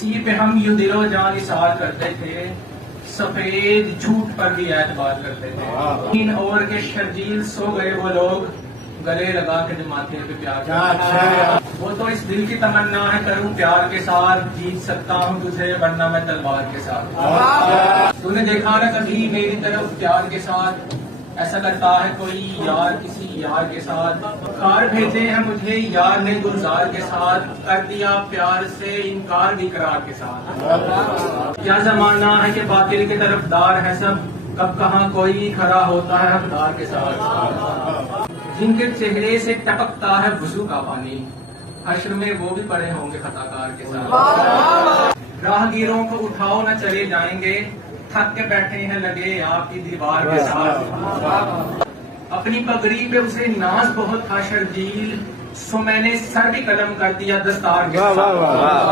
इसी पे हम यूं दिलो जान इशार करते थे, सफेद झूठ पर भी एतबार करते थे। इन ओवर के शर्जील सो गए वो लोग, गले लगा के माथे पे प्यार। वो तो इस दिल की तमन्ना है करूं प्यार के साथ, जीत सकता हूं तुझे वरना मैं तलवार के साथ। तूने देखा ना कभी मेरी तरफ प्यार के साथ, ऐसा लगता है कोई यार किसी यार के साथ। कार भेजे हैं मुझे यार ने गुलजार के साथ, कर दिया प्यार से इनकार भी करार के साथ। क्या जमाना है कि बातिल के तरफदार है सब, कब कहाँ कोई खड़ा होता है हकदार के साथ। जिनके चेहरे से टपकता है वुजू का पानी, हश्र में वो भी पड़े होंगे खताकार के साथ। राहगीरों को उठाओ न चले जाएंगे, थक के बैठे हैं लगे आपकी दीवार के साथ। अपनी पगड़ी पे उसे नाज बहुत था शर्जील, सो मैंने सर भी कलम कर दिया दस्तार के साथ।